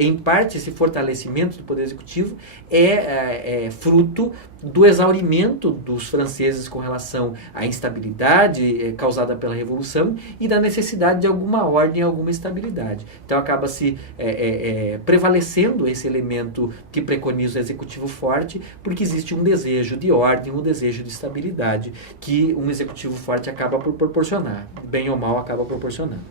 Em parte, esse fortalecimento do poder executivo é fruto do exaurimento dos franceses com relação à instabilidade causada pela Revolução e da necessidade de alguma ordem, alguma estabilidade. Então acaba se prevalecendo esse elemento que preconiza o executivo forte, porque existe um desejo de ordem, um desejo de estabilidade que um executivo forte acaba por proporcionar, bem ou mal acaba proporcionando.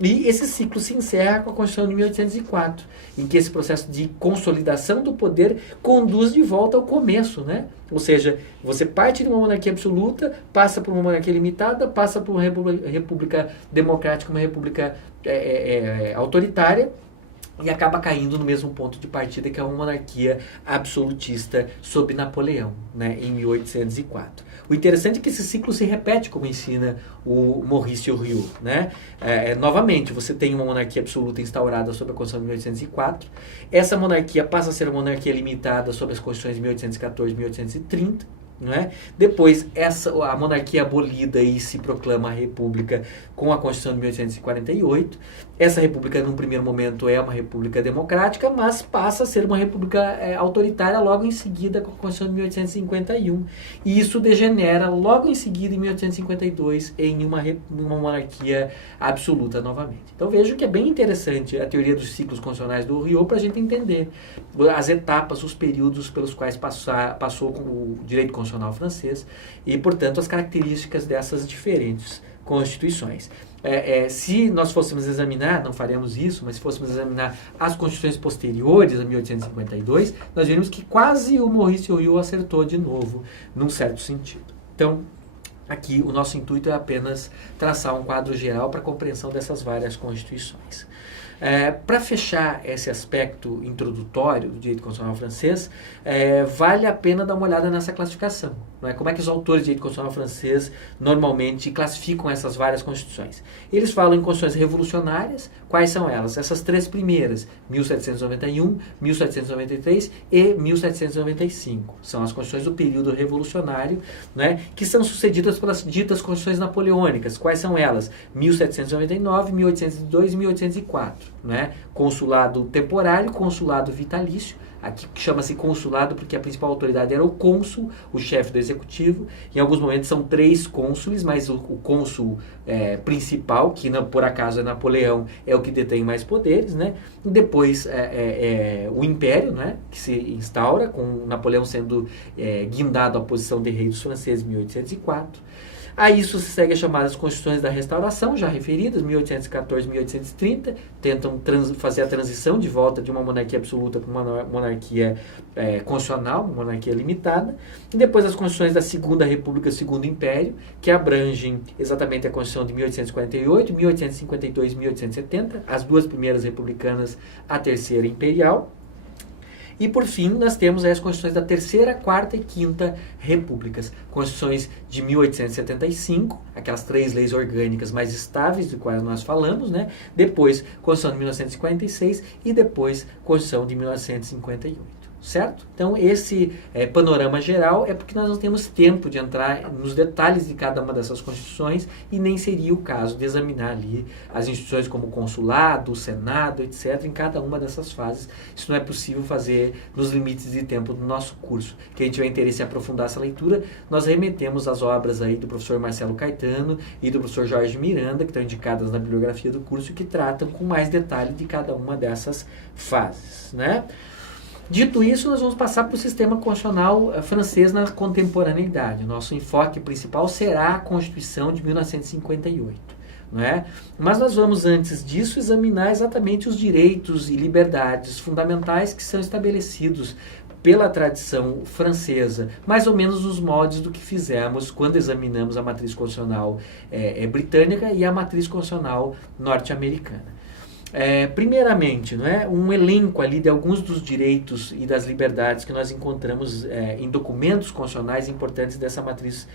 E esse ciclo se encerra com a Constituição de 1804, em que esse processo de consolidação do poder conduz de volta ao começo, né? Ou seja, você parte de uma monarquia absoluta, passa por uma monarquia limitada, passa por uma república democrática, uma república autoritária, e acaba caindo no mesmo ponto de partida, que é uma monarquia absolutista sob Napoleão, né, em 1804. O interessante é que esse ciclo se repete, como ensina o Maurice Henriot, né? Novamente, você tem uma monarquia absoluta instaurada sob a Constituição de 1804. Essa monarquia passa a ser uma monarquia limitada sob as Constituições de 1814 e 1830. Não é? Depois, a monarquia é abolida e se proclama a república com a Constituição de 1848. Essa república, num primeiro momento, é uma república democrática, mas passa a ser uma república autoritária logo em seguida com a Constituição de 1851. E isso degenera logo em seguida, em 1852, em uma monarquia absoluta novamente. Então vejo que é bem interessante a teoria dos ciclos constitucionais do Henriot para a gente entender as etapas, os períodos pelos quais passou o direito constitucional francês e, portanto, as características dessas diferentes constituições. Se nós fôssemos examinar, não faremos isso, mas se fôssemos examinar as constituições posteriores a 1852, nós veríamos que quase o Maurice Henriot acertou de novo, num certo sentido. Então, aqui o nosso intuito é apenas traçar um quadro geral para a compreensão dessas várias constituições. Para fechar esse aspecto introdutório do direito constitucional francês, vale a pena dar uma olhada nessa classificação. Não é? Como é que os autores de direito constitucional francês normalmente classificam essas várias constituições? Eles falam em constituições revolucionárias. Quais são elas? Essas três primeiras, 1791, 1793 e 1795. São as constituições do período revolucionário, né, que são sucedidas pelas ditas constituições napoleônicas. Quais são elas? 1799, 1802 e 1804. Né? Consulado temporário, consulado vitalício. Aqui chama-se consulado porque a principal autoridade era o cônsul, o chefe do executivo. Em alguns momentos são 3 cônsules, mas o cônsul principal, que não, por acaso é Napoleão, é o que detém mais poderes. Né? E depois o império, né, que se instaura, com Napoleão sendo guindado à posição de rei dos franceses em 1804. A isso se segue as chamadas Constituições da Restauração, já referidas, 1814 e 1830, tentam fazer a transição de volta de uma monarquia absoluta para uma monarquia constitucional, uma monarquia limitada. E depois as Constituições da Segunda República e Segundo Império, que abrangem exatamente a Constituição de 1848, 1852 e 1870, as duas primeiras republicanas, a terceira imperial. E, por fim, nós temos as constituições da Terceira, Quarta e Quinta Repúblicas. Constituições de 1875, aquelas 3 leis orgânicas mais estáveis de quais nós falamos, né? Depois, Constituição de 1946 e depois, Constituição de 1958. Certo? Então, esse panorama geral é porque nós não temos tempo de entrar nos detalhes de cada uma dessas constituições e nem seria o caso de examinar ali as instituições como o consulado, o senado, etc., em cada uma dessas fases. Isso não é possível fazer nos limites de tempo do nosso curso. Quem tiver interesse em aprofundar essa leitura, nós remetemos as obras aí do professor Marcelo Caetano e do professor Jorge Miranda, que estão indicadas na bibliografia do curso, que tratam com mais detalhe de cada uma dessas fases, né? Dito isso, nós vamos passar para o sistema constitucional francês na contemporaneidade. Nosso enfoque principal será a Constituição de 1958. Não é? Mas nós vamos, antes disso, examinar exatamente os direitos e liberdades fundamentais que são estabelecidos pela tradição francesa, mais ou menos nos moldes do que fizemos quando examinamos a matriz constitucional britânica e a matriz constitucional norte-americana. Primeiramente, não é, um elenco ali de alguns dos direitos e das liberdades que nós encontramos em documentos constitucionais importantes dessa matriz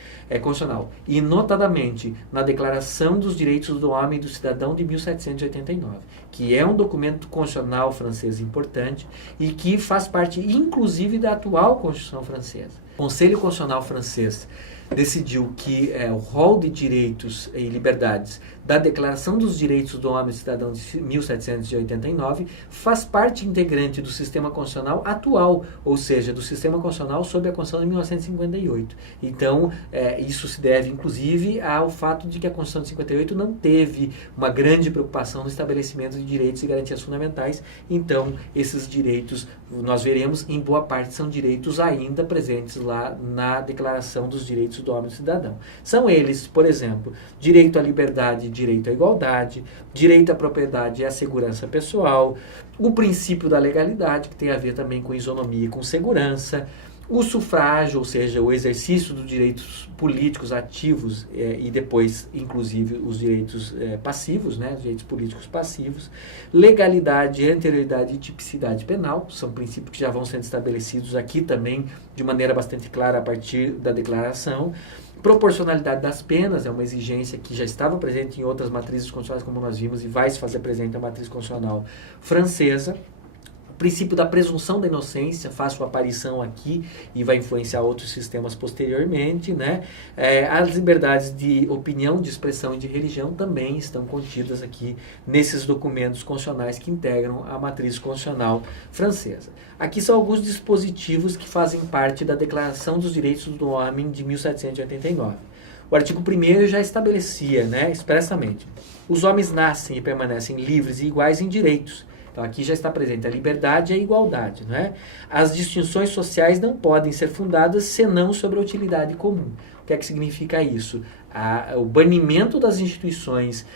constitucional. E, notadamente, na Declaração dos Direitos do Homem e do Cidadão de 1789, que é um documento constitucional francês importante e que faz parte, inclusive, da atual Constituição francesa. O Conselho Constitucional francês decidiu que o rol de direitos e liberdades da Declaração dos Direitos do Homem e do Cidadão de 1789 faz parte integrante do sistema constitucional atual, ou seja, do sistema constitucional sob a Constituição de 1958. Então, isso se deve, inclusive, ao fato de que a Constituição de 58 não teve uma grande preocupação no estabelecimento de direitos e garantias fundamentais. Então, esses direitos, nós veremos, em boa parte, são direitos ainda presentes lá na Declaração dos Direitos do Homem e do Cidadão. São eles, por exemplo, direito à liberdade, direito à igualdade, direito à propriedade e à segurança pessoal, o princípio da legalidade, que tem a ver também com isonomia e com segurança, o sufrágio, ou seja, o exercício dos direitos políticos ativos e depois, inclusive, os direitos passivos, né, os direitos políticos passivos, legalidade, anterioridade e tipicidade penal, são princípios que já vão sendo estabelecidos aqui também de maneira bastante clara a partir da declaração. Proporcionalidade das penas é uma exigência que já estava presente em outras matrizes constitucionais, como nós vimos, e vai se fazer presente na matriz constitucional francesa. O princípio da presunção da inocência faz sua aparição aqui e vai influenciar outros sistemas posteriormente, né? As liberdades de opinião, de expressão e de religião também estão contidas aqui nesses documentos constitucionais que integram a matriz constitucional francesa. Aqui são alguns dispositivos que fazem parte da Declaração dos Direitos do Homem de 1789. O artigo 1º já estabelecia, né, expressamente: os homens nascem e permanecem livres e iguais em direitos. Então, aqui já está presente a liberdade e a igualdade, né? As distinções sociais não podem ser fundadas senão sobre a utilidade comum. O que é que significa isso? O banimento das instituições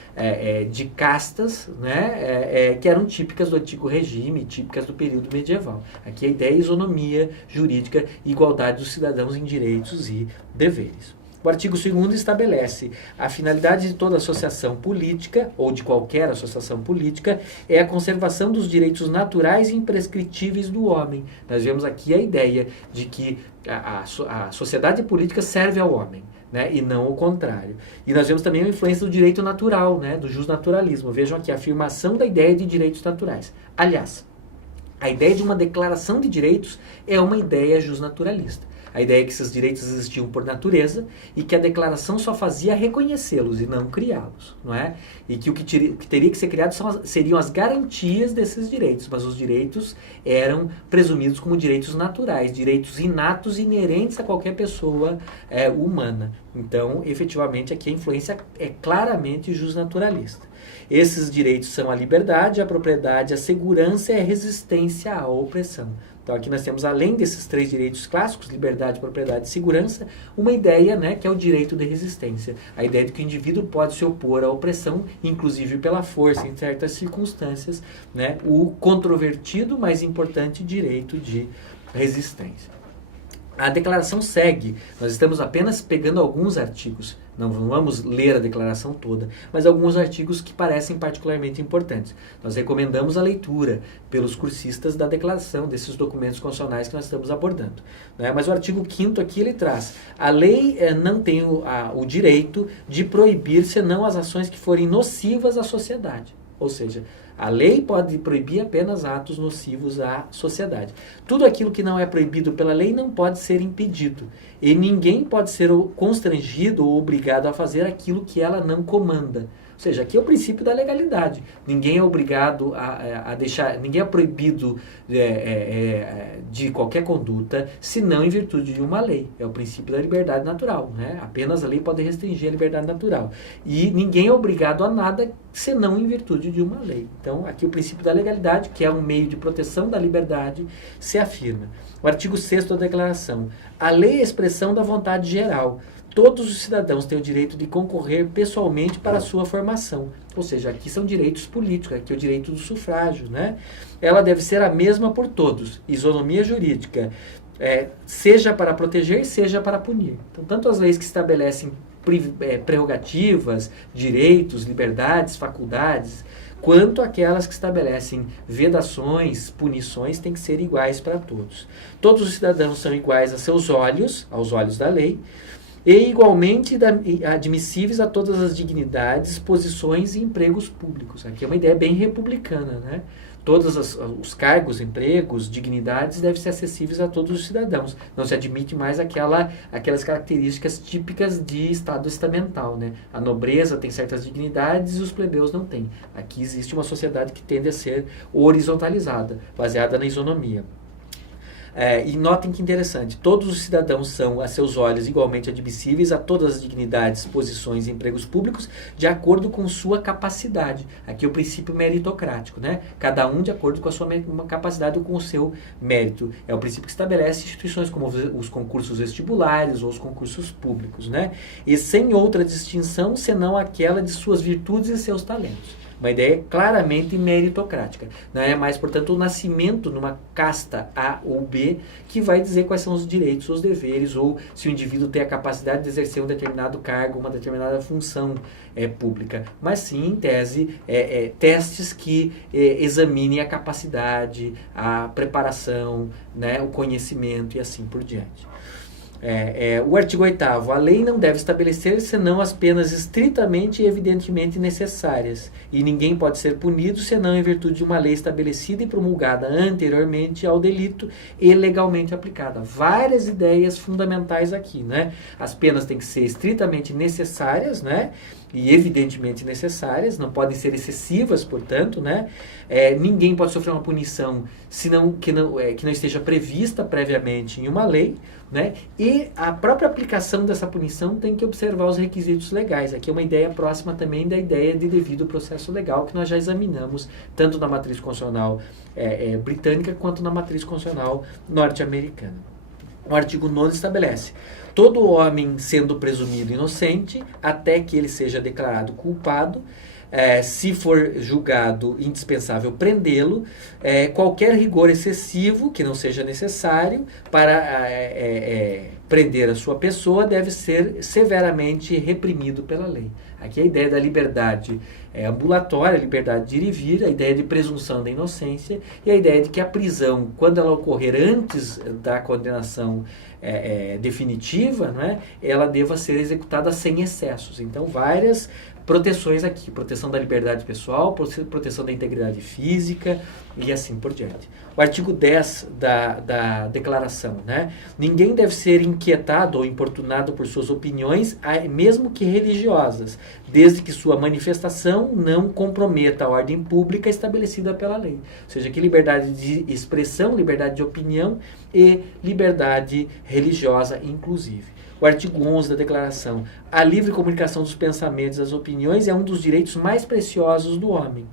de castas, né, que eram típicas do antigo regime, típicas do período medieval. Aqui a ideia é isonomia jurídica e igualdade dos cidadãos em direitos e deveres. O artigo 2º estabelece a finalidade de toda associação política, ou de qualquer associação política, é a conservação dos direitos naturais e imprescritíveis do homem. Nós vemos aqui a ideia de que a sociedade política serve ao homem, né, e não o contrário. E nós vemos também a influência do direito natural, né, do justnaturalismo. Vejam aqui a afirmação da ideia de direitos naturais. Aliás, a ideia de uma declaração de direitos é uma ideia justnaturalista. A ideia é que esses direitos existiam por natureza e que a declaração só fazia reconhecê-los e não criá-los, não é? E que o que teria que ser criado seriam as garantias desses direitos, mas os direitos eram presumidos como direitos naturais, direitos inatos inerentes a qualquer pessoa humana. Então, efetivamente, aqui a influência é claramente justnaturalista. Esses direitos são a liberdade, a propriedade, a segurança e a resistência à opressão. Então, aqui nós temos, além desses 3 direitos clássicos, liberdade, propriedade e segurança, uma ideia, né, que é o direito de resistência. A ideia de que o indivíduo pode se opor à opressão, inclusive pela força, em certas circunstâncias, né, o controvertido, mas importante direito de resistência. A declaração segue, nós estamos apenas pegando alguns artigos, não vamos ler a declaração toda, mas alguns artigos que parecem particularmente importantes. Nós recomendamos a leitura pelos cursistas da declaração, desses documentos constitucionais que nós estamos abordando, né? Mas o artigo 5º aqui ele traz: a lei não tem o direito de proibir senão as ações que forem nocivas à sociedade. Ou seja, a lei pode proibir apenas atos nocivos à sociedade. Tudo aquilo que não é proibido pela lei não pode ser impedido. E ninguém pode ser constrangido ou obrigado a fazer aquilo que ela não comanda. Ou seja, aqui é o princípio da legalidade. Ninguém é obrigado a deixar, ninguém é proibido de qualquer conduta, senão em virtude de uma lei. É o princípio da liberdade natural, né? Apenas a lei pode restringir a liberdade natural. E ninguém é obrigado a nada, senão em virtude de uma lei. Então, aqui o princípio da legalidade, que é um meio de proteção da liberdade, se afirma. O artigo 6º da declaração: a lei é a expressão da vontade geral. Todos os cidadãos têm o direito de concorrer pessoalmente para a sua formação. Ou seja, aqui são direitos políticos, aqui é o direito do sufrágio, né? Ela deve ser a mesma por todos. Isonomia jurídica, seja para proteger, seja para punir. Então, tanto as leis que estabelecem prerrogativas, direitos, liberdades, faculdades, quanto aquelas que estabelecem vedações, punições, têm que ser iguais para todos. Todos os cidadãos são iguais a seus olhos, aos olhos da lei, e igualmente admissíveis a todas as dignidades, posições e empregos públicos. Aqui é uma ideia bem republicana, né? todos os cargos, empregos, dignidades devem ser acessíveis a todos os cidadãos. Não se admite mais aquelas características típicas de Estado estamental, né? A nobreza tem certas dignidades e os plebeus não têm. Aqui existe uma sociedade que tende a ser horizontalizada, baseada na isonomia. E notem que interessante, todos os cidadãos são, a seus olhos, igualmente admissíveis a todas as dignidades, posições e empregos públicos de acordo com sua capacidade. Aqui é o princípio meritocrático, né? Cada um de acordo com a sua capacidade ou com o seu mérito. É o princípio que estabelece instituições como os concursos vestibulares ou os concursos públicos, né? E sem outra distinção senão aquela de suas virtudes e seus talentos. Uma ideia claramente meritocrática. Não é mais, portanto, o nascimento numa casta A ou B que vai dizer quais são os direitos, os deveres, ou se o indivíduo tem a capacidade de exercer um determinado cargo, uma determinada função pública. Mas sim, em tese, testes que examinem a capacidade, a preparação, né, o conhecimento e assim por diante. O artigo 8º, a lei não deve estabelecer senão as penas estritamente e evidentemente necessárias, e ninguém pode ser punido senão em virtude de uma lei estabelecida e promulgada anteriormente ao delito e legalmente aplicada. Várias ideias fundamentais aqui, né? As penas têm que ser estritamente necessárias, né? E evidentemente necessárias, não podem ser excessivas, portanto, né? Ninguém pode sofrer uma punição que não esteja prevista previamente em uma lei, né? E a própria aplicação dessa punição tem que observar os requisitos legais. Aqui é uma ideia próxima também da ideia de devido processo legal, que nós já examinamos tanto na matriz constitucional britânica quanto na matriz constitucional norte-americana. O artigo 9º estabelece: todo homem sendo presumido inocente, até que ele seja declarado culpado, se for julgado indispensável prendê-lo, qualquer rigor excessivo que não seja necessário para prender a sua pessoa deve ser severamente reprimido pela lei. Aqui a ideia da liberdade ambulatória, a liberdade de ir e vir, a ideia de presunção da inocência e a ideia de que a prisão, quando ela ocorrer antes da condenação definitiva, não é, ela deva ser executada sem excessos. Então, várias proteções aqui, proteção da liberdade pessoal, proteção da integridade física e assim por diante. O artigo 10 da declaração, né? Ninguém deve ser inquietado ou importunado por suas opiniões, mesmo que religiosas, desde que sua manifestação não comprometa a ordem pública estabelecida pela lei. Ou seja, que liberdade de expressão, liberdade de opinião e liberdade religiosa, inclusive. O artigo 11 da declaração: a livre comunicação dos pensamentos e das opiniões é um dos direitos mais preciosos do homem.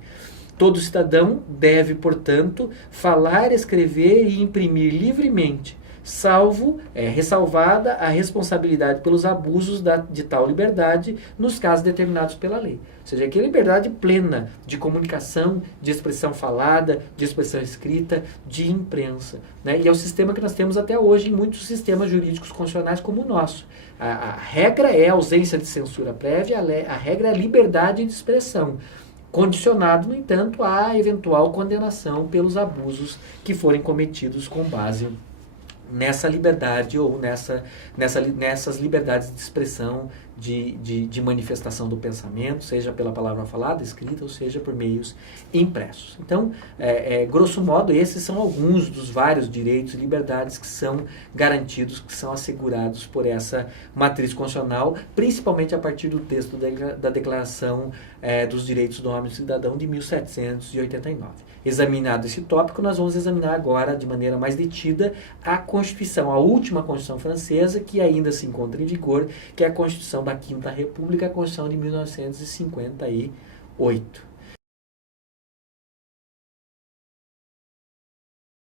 Todo cidadão deve, portanto, falar, escrever e imprimir livremente, salvo, ressalvada a responsabilidade pelos abusos de tal liberdade nos casos determinados pela lei. Ou seja, aqui a liberdade plena de comunicação, de expressão falada, de expressão escrita, de imprensa, né? E é o sistema que nós temos até hoje em muitos sistemas jurídicos constitucionais como o nosso. A regra é a ausência de censura prévia, a regra é a liberdade de expressão, condicionado, no entanto, à eventual condenação pelos abusos que forem cometidos com base nessa liberdade ou nessas liberdades de expressão, de manifestação do pensamento, seja pela palavra falada, escrita, ou seja por meios impressos. Então, grosso modo, esses são alguns dos vários direitos e liberdades que são garantidos, que são assegurados por essa matriz constitucional, principalmente a partir do texto da Declaração dos Direitos do Homem e do Cidadão de 1789. Examinado esse tópico, nós vamos examinar agora, de maneira mais detida, a Constituição, a última Constituição francesa, que ainda se encontra em vigor, que é a Constituição da Quinta República, a Constituição de 1958.